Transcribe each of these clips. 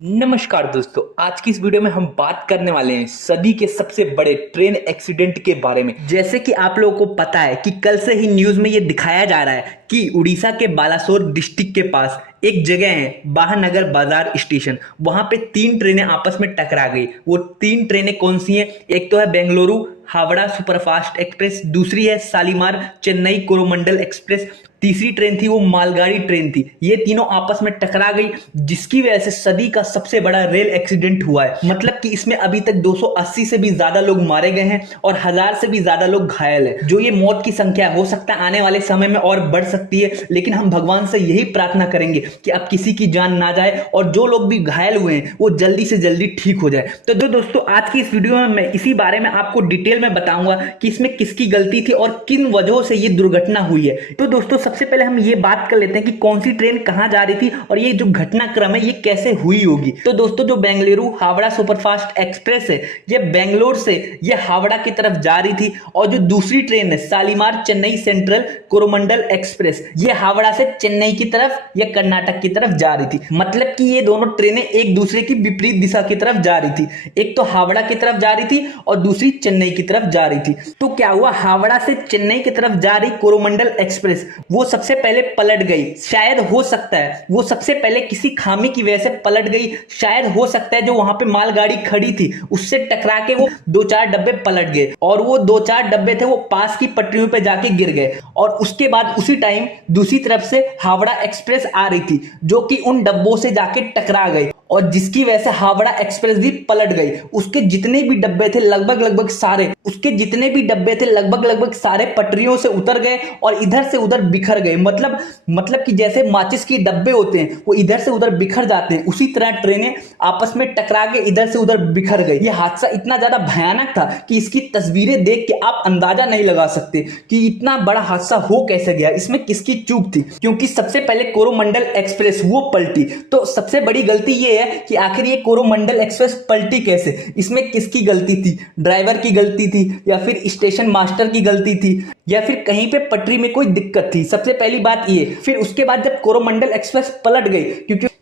नमस्कार दोस्तों, आज की इस वीडियो में हम बात करने वाले हैं सदी के सबसे बड़े ट्रेन एक्सीडेंट के बारे में। जैसे कि आप लोगों को पता है कि कल से ही न्यूज़ में ये दिखाया जा रहा है कि उड़ीसा के बालासोर डिस्ट्रिक्ट के पास एक जगह है बाहनगर बाजार स्टेशन, वहां पे तीन ट्रेनें आपस में टकरा गई। वो तीन ट्रेनें कौन सी हैं? एक तो है बेंगलुरु हावड़ा सुपरफास्ट एक्सप्रेस, दूसरी है शालीमार चेन्नई कोरोमंडल एक्सप्रेस, तीसरी ट्रेन थी वो मालगाड़ी ट्रेन थी। ये तीनों आपस में टकरा गई, जिसकी वजह से सदी का सबसे बड़ा रेल एक्सीडेंट हुआ है। मतलब कि इसमें अभी तक 280 से भी ज्यादा लोग मारे गए हैं और 1000 से भी ज्यादा लोग घायल है। जो ये मौत की संख्या हो सकता है आने वाले समय में और बढ़ सकती है, लेकिन हम भगवान से यही प्रार्थना करेंगे कि अब किसी की जान ना जाए और जो लोग भी घायल हुए हैं वो जल्दी से जल्दी ठीक हो जाए। तो दोस्तों, आज की इस वीडियो में मैं इसी बारे में आपको डिटेल में बताऊंगा कि इसमें किसकी गलती थी और किन वजहों से ये दुर्घटना हुई है। तो दोस्तों, सबसे पहले हम ये बात कर लेते हैं कि कौन सी ट्रेन कहां जा रही थी और ये जो घटनाक्रम है ये कैसे हुई होगी। तो दोस्तों, जो बेंगलुरु हावड़ा सुपरफास्ट एक्सप्रेस है, ये बेंगलोर से ये हावड़ा की तरफ जा रही थी, और जो दूसरी ट्रेन है शालीमार चेन्नई सेंट्रल कोरोमंडल एक्सप्रेस, ये हावड़ा से चेन्नई की तरफ या कर्नाटक की तरफ जा रही थी। मतलब कि ये दोनों ट्रेनें एक दूसरे की विपरीत दिशा की तरफ जा रही थी। एक तो हावड़ा की तरफ जा रही थी और दूसरी चेन्नई की तरफ जा रही थी। तो क्या हुआ, हावड़ा से चेन्नई की तरफ जा रही कोरोमंडल एक्सप्रेस वो सबसे पहले पलट गई। शायद हो सकता है वो सबसे पहले किसी खामी की वजह से पलट गई। शायद हो सकता है जो वहां पे मालगाड़ी खड़ी थी उससे टकरा के वो दो चार डब्बे पलट गए, और वो दो चार डब्बे थे वो पास की पटरियों पे जाके गिर गए। और उसके बाद उसी टाइम दूसरी तरफ से हावड़ा एक्सप्रेस आ रही थी, जो कि उन डब्बों से जाके टकरा गई, और जिसकी वजह से हावड़ा एक्सप्रेस भी पलट गई। उसके जितने भी डब्बे थे लगभग लगभग सारे पटरियों से उतर गए और इधर से उधर बिखर गए। मतलब कि जैसे माचिस की डब्बे होते हैं वो इधर से उधर बिखर जाते हैं, उसी तरह ट्रेनें आपस में टकरा के इधर से उधर बिखर गई। ये हादसा इतना ज्यादा भयानक था कि इसकी तस्वीरें देख के आप अंदाजा नहीं लगा सकते कि इतना बड़ा हादसा हो कैसे गया, इसमें किसकी चूक थी। क्योंकि सबसे पहले कोरोमंडल एक्सप्रेस वो पलटी, तो सबसे बड़ी गलती ये है कि आखिर ये कोरोमंडल एक्सप्रेस पलटी कैसे, इसमें किसकी गलती थी? ड्राइवर की गलती थी या फिर स्टेशन मास्टर की गलती थी या फिर कहीं पे पटरी में कोई दिक्कत थी? सबसे पहली बात ये। फिर उसके बाद जब कोरोमंडल एक्सप्रेस पलट गई,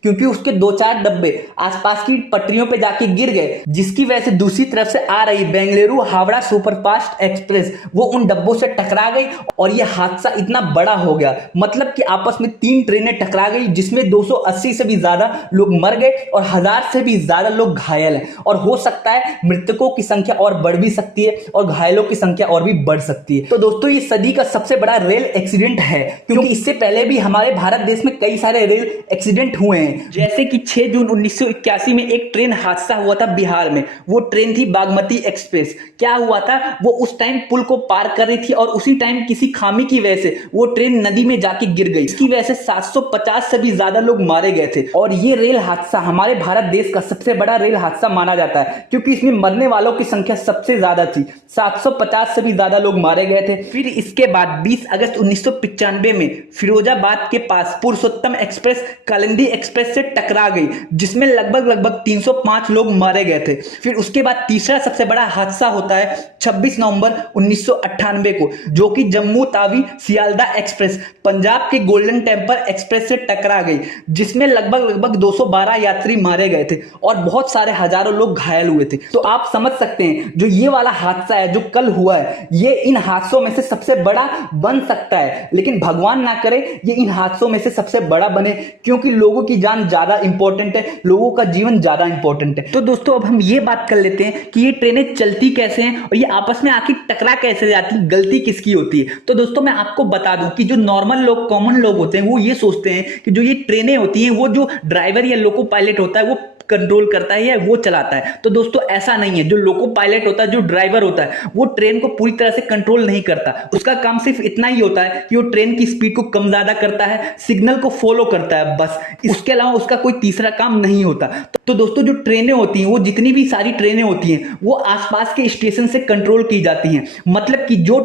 क्योंकि उसके दो चार डब्बे आसपास की पटरियों पे जाके गिर गए, जिसकी वजह से दूसरी तरफ से आ रही बेंगलुरु हावड़ा सुपरफास्ट एक्सप्रेस वो उन डब्बों से टकरा गई और यह हादसा इतना बड़ा हो गया। मतलब कि आपस में तीन ट्रेनें टकरा गई, जिसमें 280 से भी ज्यादा लोग मर गए और 1000 से भी ज्यादा लोग घायल हैं, और हो सकता है मृतकों की संख्या और बढ़ भी सकती है और घायलों की संख्या और भी बढ़ सकती है। तो दोस्तों, ये सदी का सबसे बड़ा रेल एक्सीडेंट है, क्योंकि इससे पहले भी हमारे भारत देश में कई सारे रेल एक्सीडेंट हुए हैं। जैसे कि 6 जून 1981 में एक ट्रेन हादसा हुआ था बिहार में। वो ट्रेन थी बागमती एक्सप्रेस। क्या हुआ था, वो उस टाइम पुल को पार कर रही थी और उसी टाइम किसी खामी की वजह से वो ट्रेन नदी में जाके गिर गई। इसकी वजह से 750 से भी ज्यादा लोग मारे गए थे, और ये रेल हादसा हमारे भारत देश का सबसे बड़ा रेल हादसा माना जाता है, क्योंकि इसमें मरने वालों की संख्या सबसे ज्यादा थी। 750 से भी ज्यादा लोग मारे गए थे। फिर इसके बाद 20 अगस्त 1995 में फिरोजाबाद के पास पुरुषोत्तम एक्सप्रेस कालिंदी एक्सप्रेस से टकरा गई, जिसमें लगभग 305 लोग मारे गए थे। फिर उसके बाद तीसरा सबसे बड़ा हादसा होता है 26 नवंबर 1998 को, जो कि जम्मू तावी सियालदा एक्सप्रेस पंजाब के गोल्डन टेम्पल एक्सप्रेस से टकरा गई, जिसमें लगभग 212 यात्री मारे गए थे और बहुत सारे हजारों लोग घायल हुए थे। तो आप समझ सकते हैं जो ये वाला हादसा है जो कल हुआ है, ये इन हादसों में से सबसे बड़ा बन सकता है, लेकिन भगवान ना करे ये इन हादसों में से सबसे बड़ा बने, क्योंकि लोगों की जान ज्यादा इंपॉर्टेंट है, लोगों का जीवन ज्यादा इंपॉर्टेंट है। तो दोस्तों, अब हम ये बात कर लेते हैं कि ये ट्रेनें चलती कैसे हैं और ये आपस में आखिर टकरा कैसे जाती, गलती किसकी होती है। तो दोस्तों, मैं आपको बता दूं कि जो नॉर्मल लोग, कॉमन लोग होते हैं, वो ये सोचते हैं कि जो ये ट्रेनें होती हैं वो जो ड्राइवर या लोको पायलट होता है वो कंट्रोल करता है या वो चलाता है। तो दोस्तों, ऐसा नहीं है। जो लोको पायलट होता है, जो ड्राइवर होता है, वो ट्रेन को पूरी तरह से कंट्रोल नहीं करता। उसका काम सिर्फ इतना ही होता है कि वो ट्रेन की स्पीड को कम ज्यादा करता है, सिग्नल को फॉलो करता है, बस। इसके अलावा उसका कोई तीसरा काम नहीं होता। तो दोस्तों, जो ट्रेनें होती हैं, वो जितनी भी सारी ट्रेनें होती हैं वो आसपास के स्टेशन से कंट्रोल की जाती हैं। मतलब कि जो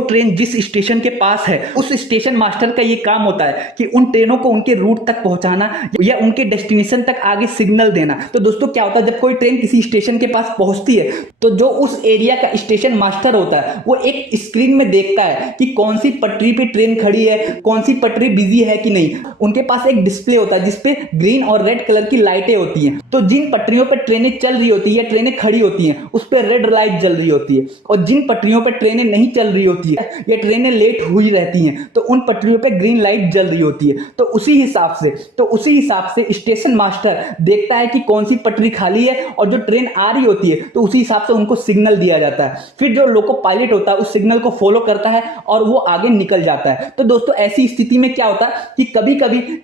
ट्रेन जिस स्टेशन के पास है, उस स्टेशन मास्टर का ये काम होता है कि उन ट्रेनों को उनके रूट तक पहुंचाना या उनके डेस्टिनेशन तक आगे सिग्नल देना। तो दोस्तों क्या होता है, जब कोई ट्रेन किसी स्टेशन के पास पहुंचती है तो जो उस एरिया का स्टेशन मास्टर होता है वो एक स्क्रीन में देखता है कि कौन सी पटरी पे ट्रेन खड़ी है, कौन सी पटरी बिजी है कि नहीं। उनके पास एक डिस्प्ले होता है जिसपे ग्रीन और रेड कलर की लाइटें होती हैं। तो जिन पटरियों पर ट्रेनें चल रही होती है या ट्रेनें खड़ी होती हैं उस पर रेड लाइट जल रही होती है, और जिन पटरियों पर ट्रेनें नहीं चल रही होती है या ट्रेनें लेट हुई रहती हैं तो उन पटरियों पर ग्रीन लाइट जल रही होती है। तो उसी हिसाब से स्टेशन मास्टर देखता है कि कौन सी पटरी खाली है, और जो ट्रेन आ रही होती है तो उसी हिसाब से उनको सिग्नल दिया जाता है। फिर जो लोको पायलट होता है उस सिग्नल को फॉलो करता है और वो आगे निकल जाता है। तो दोस्तों ऐसी स्थिति में क्या होता है कि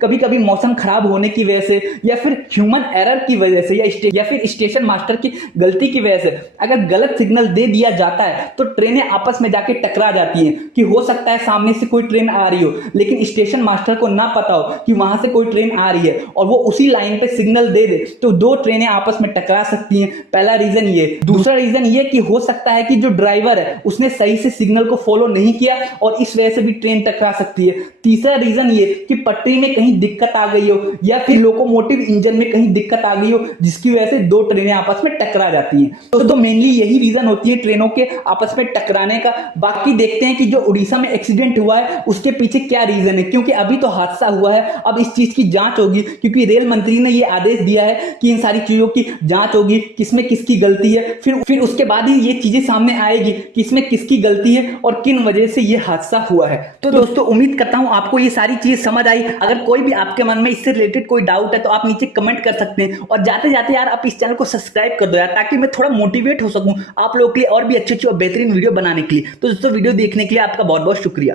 कभी कभी मौसम खराब होने की वजह से या फिर ह्यूमन एरर की वजह से या फिर स्टेशन मास्टर की गलती की वजह से अगर गलत सिग्नल दे दिया जाता है तो ट्रेनें आपस में जाके टकरा जाती हैं। कि हो सकता है सामने से कोई ट्रेन आ रही हो लेकिन स्टेशन मास्टर को ना पता हो कि वहां से कोई ट्रेन आ रही है और वो उसी लाइन पे सिग्नल दे दे तो दो ट्रेनें आपस में टकरा सकती हैं। पहला रीजन ये। दूसरा रीजन ये कि हो सकता है कि जो ड्राइवर है उसने सही से सिग्नल को फॉलो नहीं किया और इस वजह से भी ट्रेन टकरा सकती है। तीसरा रीजन ये कि पटरी में कहीं दिक्कत आ गई हो या फिर लोकोमोटिव इंजन में कहीं दिक्कत आ गई हो जिसकी वजह से दो ट्रेनें आपस में टकरा जाती हैं। तो मेनली यही रीजन होती है ट्रेनों के आपस में टकराने का। बाकी देखते हैं कि जो उड़ीसा में एक्सीडेंट हुआ है उसके पीछे क्या रीजन है, क्योंकि अभी तो हादसा हुआ है, अब इस चीज की जांच होगी क्योंकि रेल मंत्री ने यह आदेश दिया है कि इन सारी चीजों की जांच होगी, किसमें किसकी गलती है। फिर उसके बाद ही ये चीजें सामने आएगी कि इसमें किसकी गलती है और किन वजह से ये हादसा हुआ है। तो दोस्तों उम्मीद करता हूं आपको ये सारी चीज समझ आई। अगर कोई भी आपके मन में इससे रिलेटेड कोई डाउट है तो आप नीचे कमेंट कर सकते हैं, और जाते जाते यार आप इस चैनल को सब्सक्राइब कर दो यार, ताकि मैं थोड़ा मोटिवेट हो सकूं आप लोगों के लिए और भी अच्छी अच्छी और बेहतरीन वीडियो बनाने के लिए। तो दोस्तों वीडियो देखने के लिए आपका बहुत बहुत शुक्रिया।